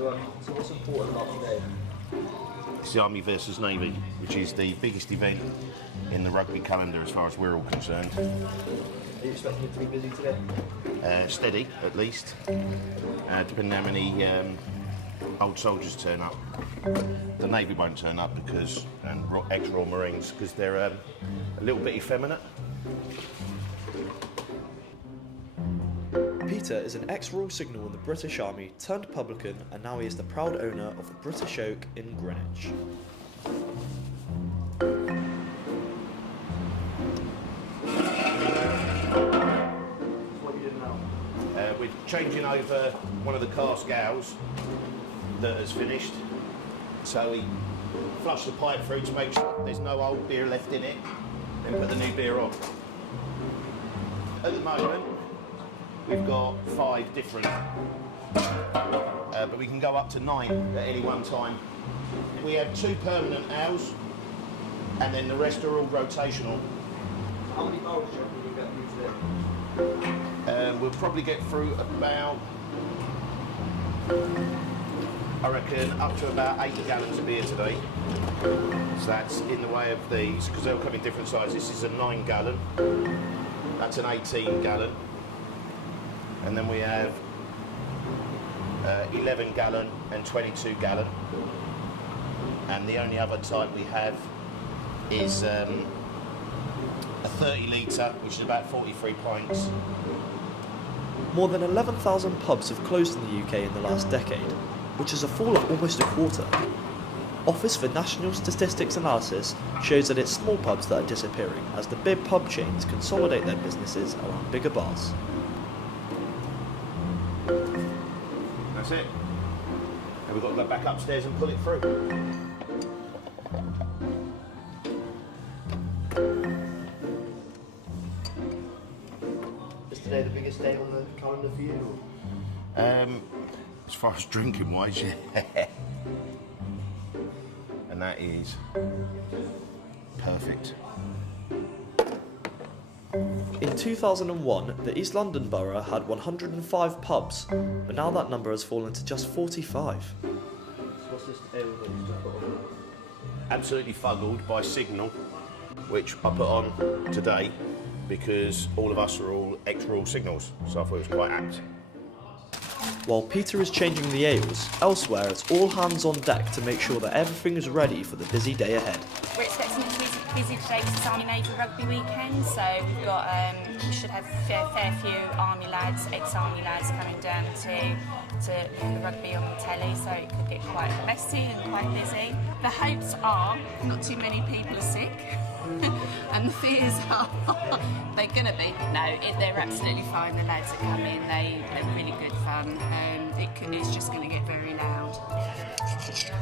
So what's important about today? It's the Army versus Navy, which is the biggest event in the rugby calendar as far as we're all concerned. Are you expecting it to be busy today? Steady, at least, depending how many old soldiers turn up. The Navy won't turn up because, and ex-Royal Marines, because they're a little bit effeminate. Peter is an ex-Royal Signal in the British Army turned publican, and now he is the proud owner of the British Oak in Greenwich. What are you doing now? We're changing over one of the cask gals that has finished. So we flush the pipe through to make sure there's no old beer left in it, then put the new beer on. At the moment, we've got 5 different, but we can go up to 9 at any one time. We have 2 permanent ales, and then the rest are all rotational. How many barrels do you reckon you'll get through today? We'll probably get through about, I reckon, up to about 80 gallons of beer today. So that's in the way of these, because they'll come in different sizes. This is a 9 gallon, that's an 18 gallon. And then we have 11 gallon and 22 gallon. And the only other type we have is a 30 litre, which is about 43 pints. More than 11,000 pubs have closed in the UK in the last decade, which is a fall of almost a quarter. Office for National Statistics Analysis shows that it's small pubs that are disappearing as the big pub chains consolidate their businesses around bigger bars. That's it. And we've got to go back upstairs and pull it through. Is today the biggest day on the calendar for you? As far as drinking wise, yeah. And that is perfect. In 2001, the East London Borough had 105 pubs, but now that number has fallen to just 45. So what's this ale that you just put on? Absolutely fuggled by Signal, which I put on today because all of us are all ex-Royal Signals, so I thought it was quite apt. While Peter is changing the ales, elsewhere it's all hands on deck to make sure that everything is ready for the busy day ahead. We're expecting it to be busy today because it's Army Navy Rugby weekend, so we've got, we should have a fair few Army lads, ex-Army lads coming down to the rugby on the telly, so it could get quite messy and quite busy. The hopes are not too many people are sick, and the fears are they're going to be. No, they're absolutely fine, the lads that come in, they're really good fun, it's just going to get very loud.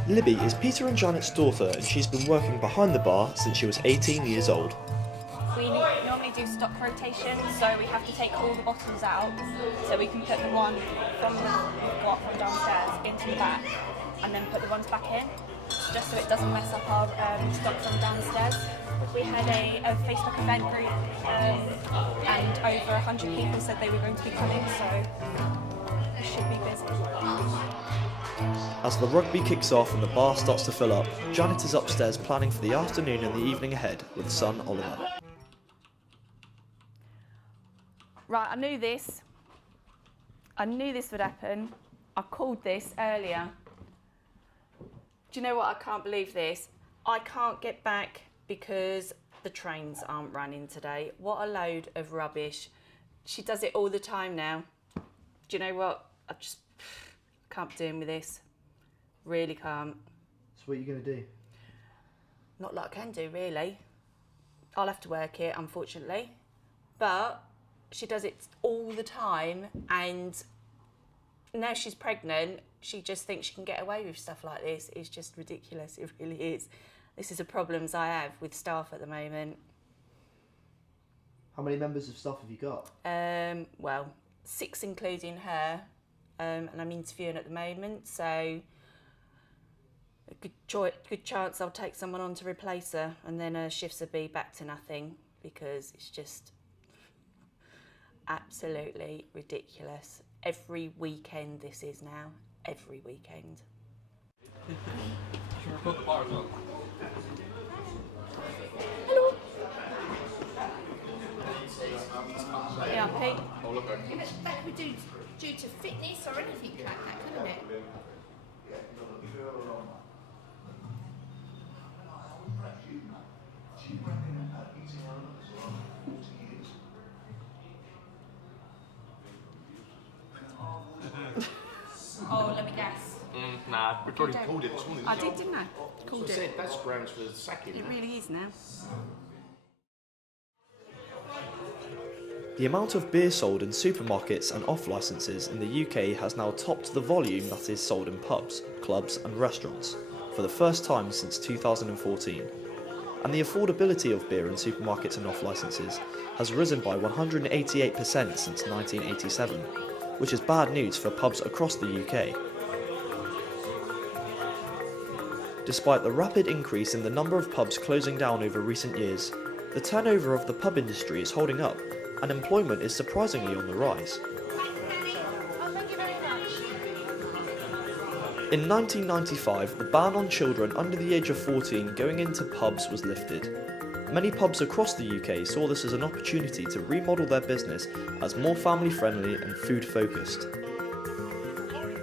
Libby is Peter and Janet's daughter, and she's been working behind the bar since she was 18 years old. We normally do stock rotation, so we have to take all the bottles out, so we can put the one from downstairs into the back, and then put the ones back in, just so it doesn't mess up our stock from downstairs. We had a Facebook event group, and over 100 people said they were going to be coming, so it should be busy. As the rugby kicks off and the bar starts to fill up, Janet is upstairs planning for the afternoon and the evening ahead with son Oliver. Right, I knew this would happen. I called this earlier. Do you know what? I can't believe this. I can't get back because the trains aren't running today. What a load of rubbish. She does it all the time now. Do you know what? I just can't be doing with this. Really can't. So what are you going to do? Not a lot I can do, really. I'll have to work it, unfortunately. But she does it all the time, and now she's pregnant, she just thinks she can get away with stuff like this. It's just ridiculous, it really is. This is the problems I have with staff at the moment. How many members of staff have you got? Well, 6 including her, and I'm interviewing at the moment, so a good chance I'll take someone on to replace her, and then her shifts will be back to nothing, because it's just absolutely ridiculous. Every weekend this is now. every weekend. Hello. Yeah, Pete. That could be due to fitness or anything like that, couldn't it? Oh, let me guess. Nah, we've already called it this morning. I did, didn't I? Called it. That's grounds for sacking. It really is now. The amount of beer sold in supermarkets and off licences in the UK has now topped the volume that is sold in pubs, clubs and restaurants for the first time since 2014. And the affordability of beer in supermarkets and off licences has risen by 188% since 1987, which is bad news for pubs across the UK. Despite the rapid increase in the number of pubs closing down over recent years, the turnover of the pub industry is holding up and employment is surprisingly on the rise. Oh, thank you very much. In 1995, the ban on children under the age of 14 going into pubs was lifted. Many pubs across the UK saw this as an opportunity to remodel their business as more family-friendly and food-focused.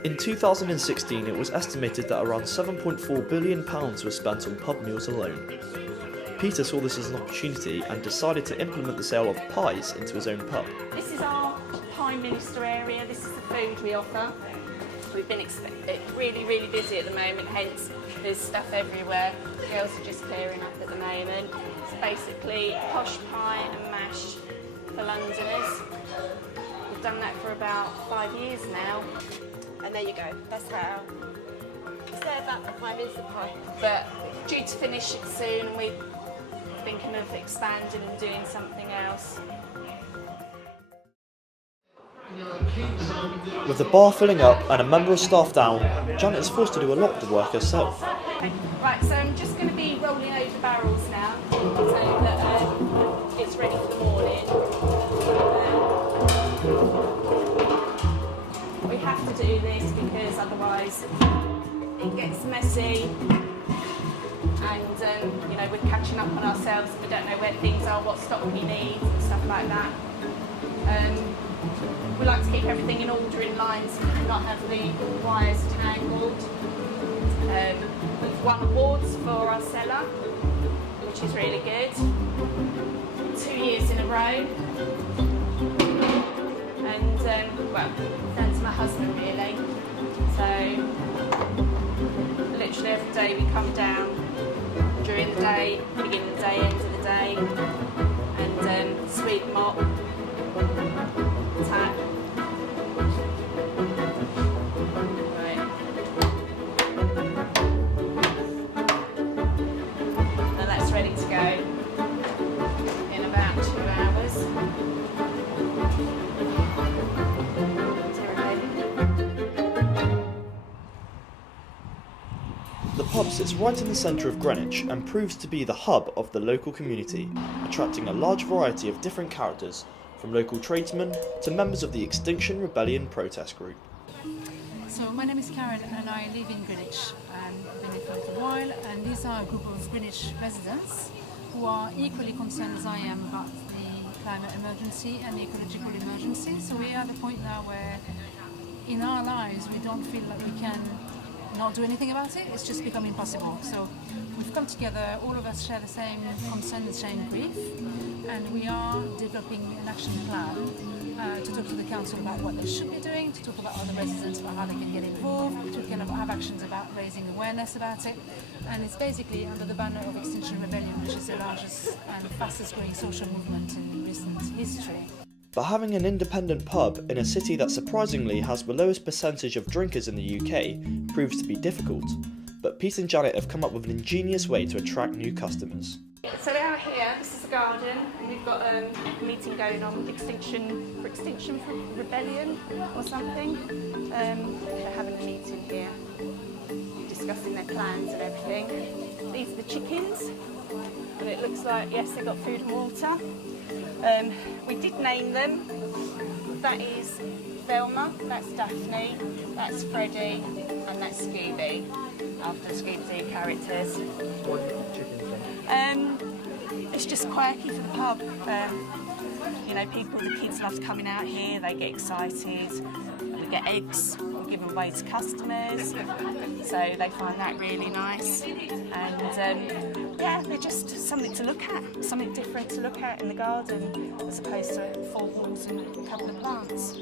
In 2016, it was estimated that around £7.4 billion was spent on pub meals alone. Peter saw this as an opportunity and decided to implement the sale of pies into his own pub. This is our Prime Minister area. This is the food we offer. We've been really busy at the moment, hence there's stuff everywhere. The girls are just clearing up at the moment. It's basically posh pie and mash for Londoners. We've done that for about 5 years now. And there you go. That's how. Serve that for Prime Minister pie. But due to finish it soon, and we're thinking of expanding and doing something else. With the bar filling up and a member of staff down, Janet is forced to do a lot of the work herself. Okay. Right, so I'm just going to be rolling over barrels now, so that it's ready for the morning. We have to do this because otherwise it gets messy. And you know, we're catching up on ourselves if we don't know where things are, what stock we need, and stuff like that. We like to keep everything in order in lines and not have the wires tangled. We've won awards for our cellar, which is really good. 2 years in a row. And well, thanks to my husband really. So literally every day we come down. During the day, beginning of the day, end of the day, and sweep, mop, tap. Right. And that's ready to go in about 2 hours. The pub sits right in the centre of Greenwich and proves to be the hub of the local community, attracting a large variety of different characters, from local tradesmen to members of the Extinction Rebellion protest group. So my name is Karen and I live in Greenwich and I've been here for a little while, and these are a group of Greenwich residents who are equally concerned as I am about the climate emergency and the ecological emergency. So we are at the point now where in our lives we don't feel like we can not do anything about it. It's just become impossible. So we've come together, all of us share the same concern, the same grief, and we are developing an action plan to talk to the council about what they should be doing, to talk about other residents about how they can get involved, to kind of have actions about raising awareness about it. And it's basically under the banner of Extinction Rebellion, which is the largest and fastest growing social movement in recent history. But having an independent pub in a city that surprisingly has the lowest percentage of drinkers in the UK proves to be difficult. But Pete and Janet have come up with an ingenious way to attract new customers. So out here, this is the garden, and we've got a meeting going on with Extinction Rebellion or something. They're having a meeting here, discussing their plans and everything. These are the chickens, and it looks like, yes, they've got food and water. We did name them. That is Velma, that's Daphne, that's Freddie, and that's Scooby, after Scooby-Doo characters. What do chickens think? It's just quirky for the pub. You know, the kids love coming out here, they get excited. We get eggs, we give them away to customers, so they find that really nice. And yeah, they're just something to look at, something different to look at in the garden, as opposed to 4 walls and a couple of plants.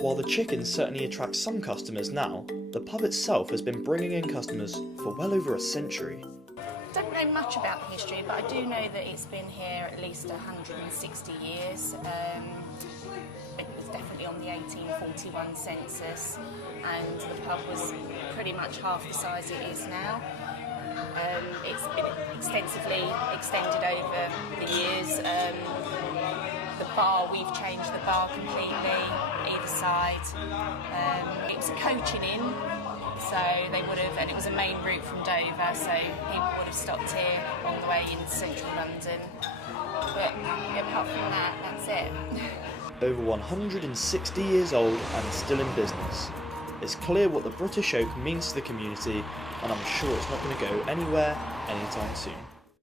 While the chickens certainly attract some customers now, the pub itself has been bringing in customers for well over a century. Don't know much about the history, but I do know that it's been here at least 160 years. It was definitely on the 1841 census, and the pub was pretty much half the size it is now. It's been extensively extended over the years. The bar, we've changed the bar completely, either side. It was a coaching inn, so they would have, and it was a main route from Dover, so people would have stopped here on the way into central London. But apart from that, that's it. Over 160 years old and still in business. It's clear what the British Oak means to the community, and I'm sure it's not going to go anywhere anytime soon.